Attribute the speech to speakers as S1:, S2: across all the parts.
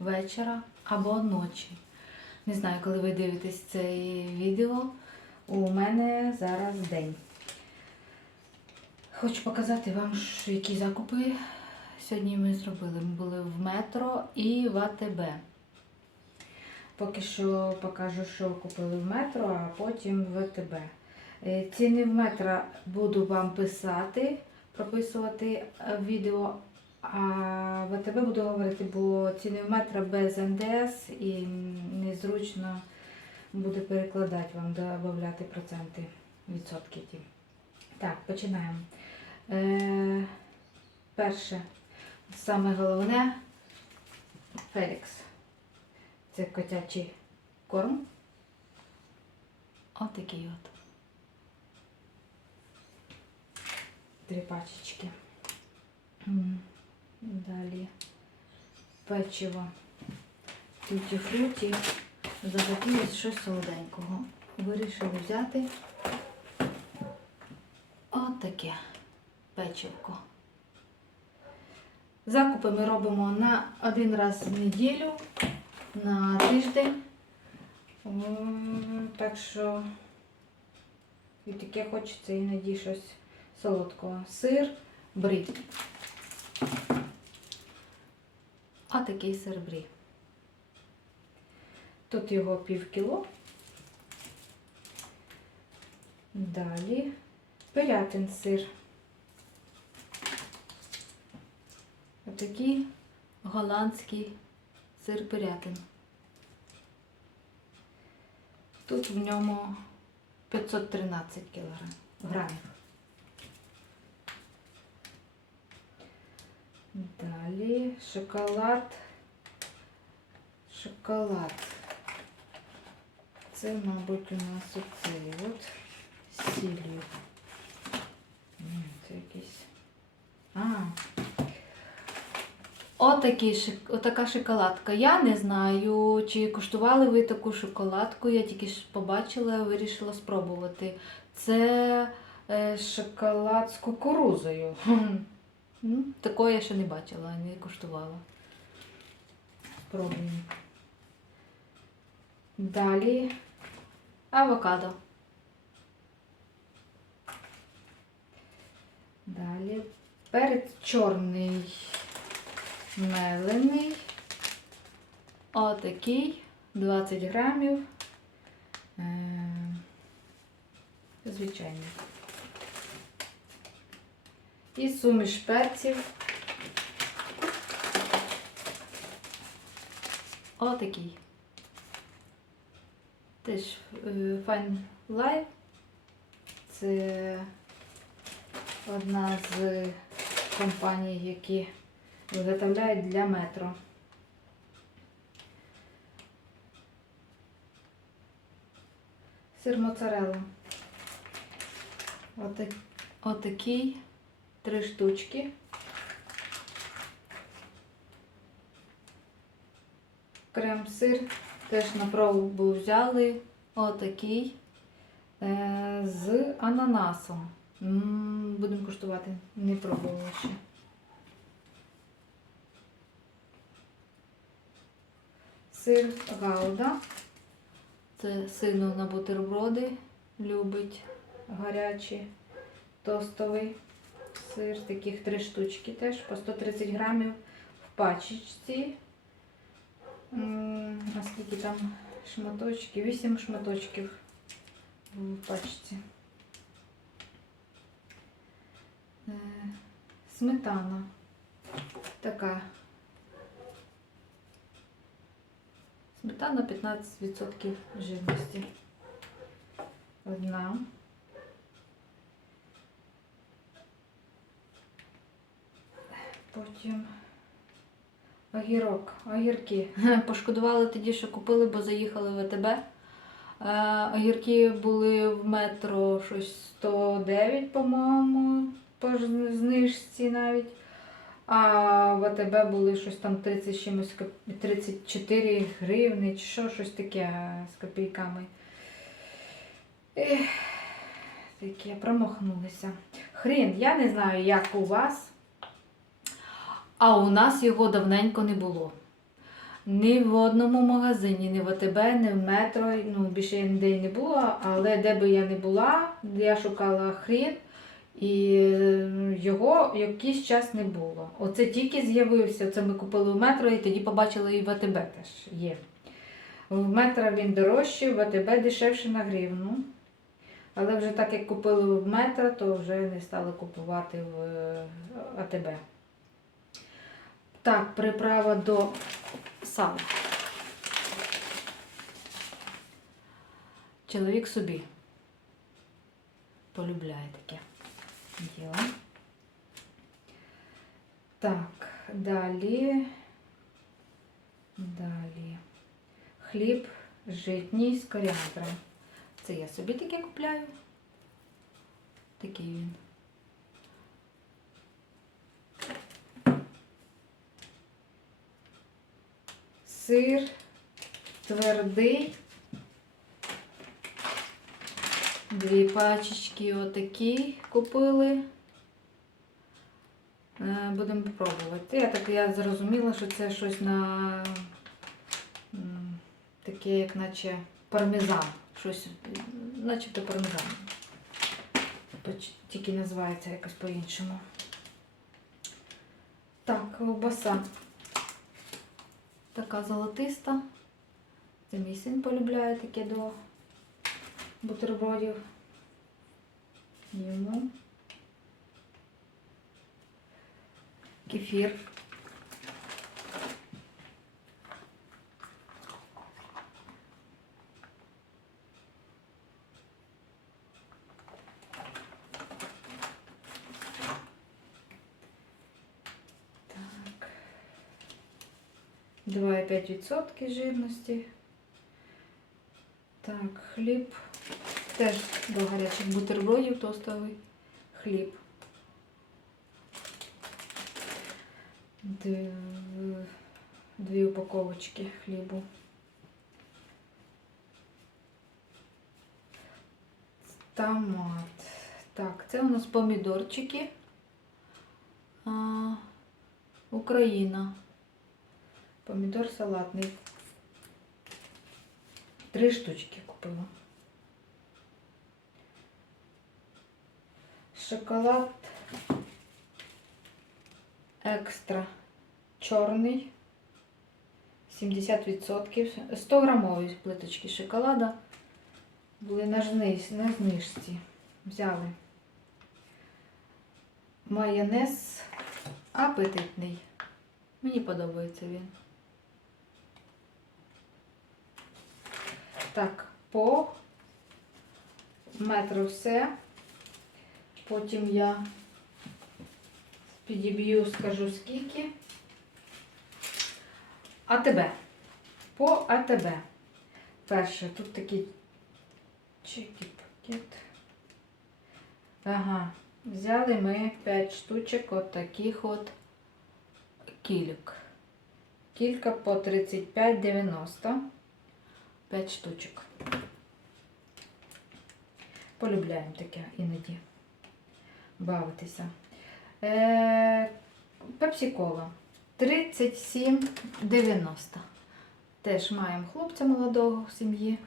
S1: Вечора або ночі. Не знаю, коли ви дивитесь це відео. У мене зараз день. Хочу показати вам, які закупи сьогодні ми зробили. Ми були в метро і в АТБ. Поки що покажу, що купили в метро, а потім в АТБ. Е, Ціни в метро буду вам писати, прописувати е, відео. А в АТБ буду говорити, бо ціни в метро без НДС і незручно буде перекладати вам, додати проценти, відсотки ті. Так, починаємо. Е, перше, саме головне Фелікс. Це котячий корм. Отакий от. Три пачечки. Далі печиво тюті фруті. Захотілося щось солоденького. Вирішили взяти отаке печивко. Закупи ми робимо на один раз в неділю, на тиждень. Так що і таке хочеться іноді щось солодкого. Сир, брі. А такий сир брі. Тут його пів кіло. Далі пирятин сир. Отакий голландський сир пирятин. Тут в ньому 513 кілограм Далі шоколад. Шоколад. Це, мабуть, у нас оцей от сіллю. Це якийсь. А. Отакий, отака шоколадка. Я не знаю, чи куштували ви таку шоколадку. Я тільки побачила, вирішила спробувати. Це е, шоколад з кукурузою. Ну, Такого я ще не бачила, не куштувала. Спробуємо. Далі авокадо. Далі перець чорний мелений. Отакий 20 грамів. Е, Звичайний. І суміш перців. Отакий. Теж е, Fine Life. Це одна з компаній, які виготовляють для метро. Сир моцарелла. Отак, отакий. Три штучки. Крем-сир теж на пробу взяли. Отакий. Е, з ананасом. Будемо куштувати. Не пробувала ще. Сир гауда. Це сину на бутерброди. Любить гарячий, тостовий сир. Таких три штучки теж по 130 грамів в пачечці. М, А скільки там шматочків? 8 шматочків в пачці. Е, Сметана. Така. Сметана 15% жирності. Одна. Потім огірок, огірки. Пошкодували тоді, що купили, бо заїхали в АТБ. Е, Огірки були в метро щось 109, по-моєму, по знижці навіть. А в АТБ були щось там 30 чимось, 34 гривни, чи що, щось таке з копійками. Таке, промахнулися. Хрін, я не знаю, як у вас. А у нас його давненько не було. Ні в одному магазині, ні в АТБ, ні в метро, ну більше ніде й не було, але де би я не була, я шукала хрін, і е, його якийсь час не було. Оце тільки з'явився. Це ми купили в метро і тоді побачили і в АТБ теж є. В метро він дорожчий, в АТБ дешевше на гривну. Але вже так як купили в метро, то вже не стали купувати в е, АТБ. Так, приправа до сала. Чоловік собі полюбляє таке діло. Так, далі. Далі. Хліб житній з коріандром. Це я собі таке купляю. Такий він. Сир твердий. Дві пачечки отакі купили. Е, Будемо пробувати. Я так я зрозуміла, що це щось на таке, як наче пармезан. Щось, начебто пармезан. Тільки називається якось по-іншому. Так, ковбаса. Така золотиста. Це мій син полюбляє таке до бутербродів. Йому. Кефір. 2,5% жирності. Так, хліб. Теж до гарячих бутербродів тостовий хліб. Дві, упаковочки хлібу. Томат. Так, це у нас помідорчики. А, Україна. Помідор салатний. Три штучки купила. Шоколад екстра чорний. 70%. 100 грамові плиточки шоколада. Були на, знижці. Взяли. Майонез апетитний. Мені подобається він. Так, по метру все. Потім я підіб'ю, скажу скільки. АТБ. По АТБ. Перше, тут такий пакет. Ага. Взяли ми 5 штучок от таких от кільок. Кілька по 35,90. 5 штучок. Полюбляємо таке іноді. Бавитися. Е, Пепсі-кола 37,90. Теж маємо хлопця молодого в сім'ї.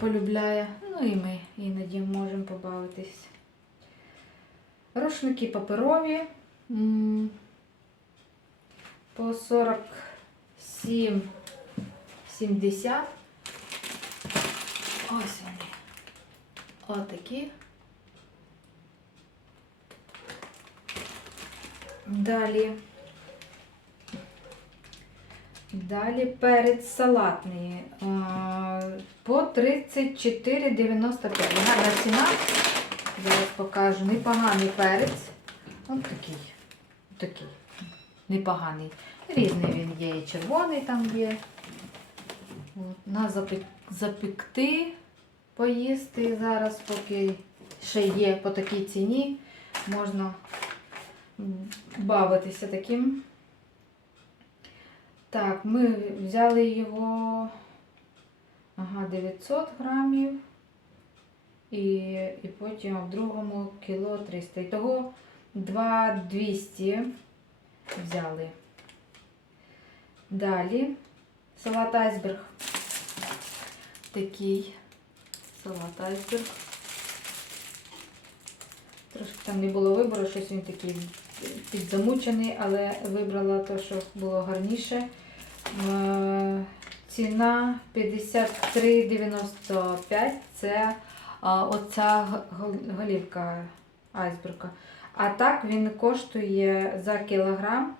S1: Полюбляє. Ну і ми іноді можемо побавитись. Рушники паперові. По 47,70. Ось вони. Отакі. Далі. Далі перець салатний. По 34,95. Гарна ціна. Зараз покажу. Непоганий перець. Ось такий. Такий. Непоганий. Різний він є. І червоний там є. От, на запекти, поїсти зараз, поки ще є по такій ціні. Можна бавитися таким. Так, ми взяли його ага, 900 грамів. І, і потім в другому кіло 300. І того 2200 взяли. Далі салат айсберг. Такий салат айсберг. Трошки там не було вибору, щось він такий підзамучений, але вибрала те, що було гарніше. Е, Ціна 53,95 це оця голівка айсберга. А так він коштує за кілограм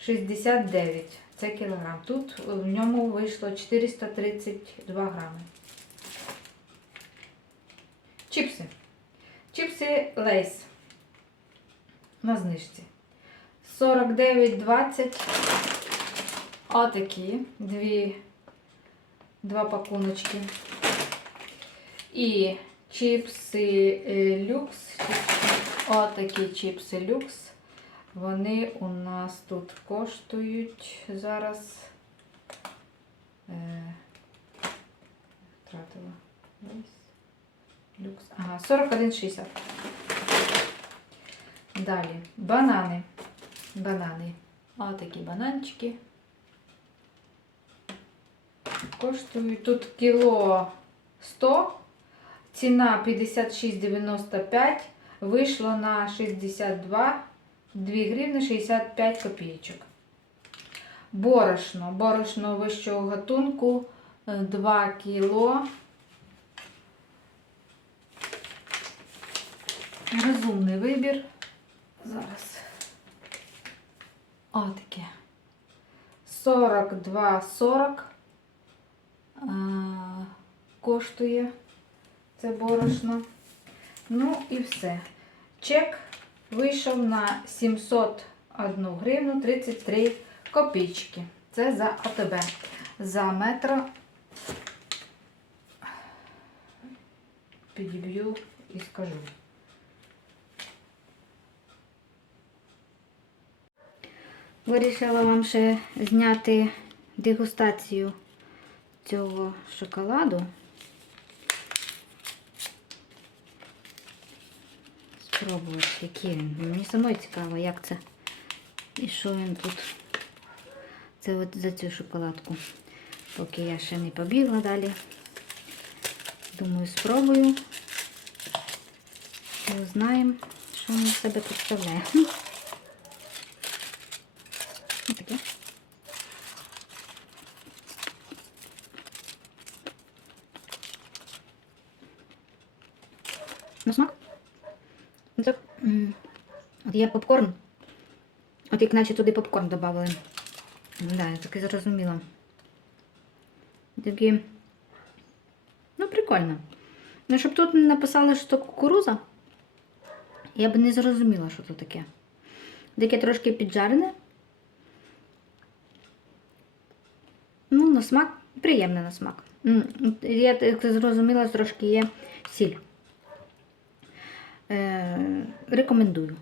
S1: 124,69. Це кілограм. Тут в ньому вийшло 432 грами. Чіпси. Чіпси Лейс. На знижці. 49,20. Отакі. Дві, два пакуночки. І чіпси е, люкс. Отакі чіпси люкс. Вони у нас тут коштують зараз. Е, втратила. Люкс. Ага, 41,60. Далі. Банани. Банани. Отакі бананчики. Коштують тут кіло 100, ціна 56,95, вийшло на 62, 2 гривни 65 копійочок. Борошно. Борошно вищого гатунку е, 2 кіло. Розумний вибір. Зараз. Отаке. 42,40 а, коштує це борошно. Ну і все. Чек вийшов на 701 гривну 33 копійки. Це за АТБ. За метро підіб'ю і скажу. Вирішила вам ще зняти дегустацію цього шоколаду. Спробувати, який він. Мені самої цікаво, як це. І що він тут. Це от за цю шоколадку. Поки я ще не побігла далі. Думаю, спробую. І узнаємо, що він себе представляє. Ось таке. На смак? Ну, Це, м, от є попкорн. От як наче туди попкорн додали. Да, я таки зрозуміла. Такі. Ну, прикольно. Ну, щоб тут не написали, що це кукуруза, я б не зрозуміла, що це таке. Таке трошки піджарене. Ну, на смак, приємне на смак. Я так зрозуміла, трошки є сіль. Е, рекомендую.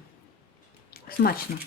S1: Смачно.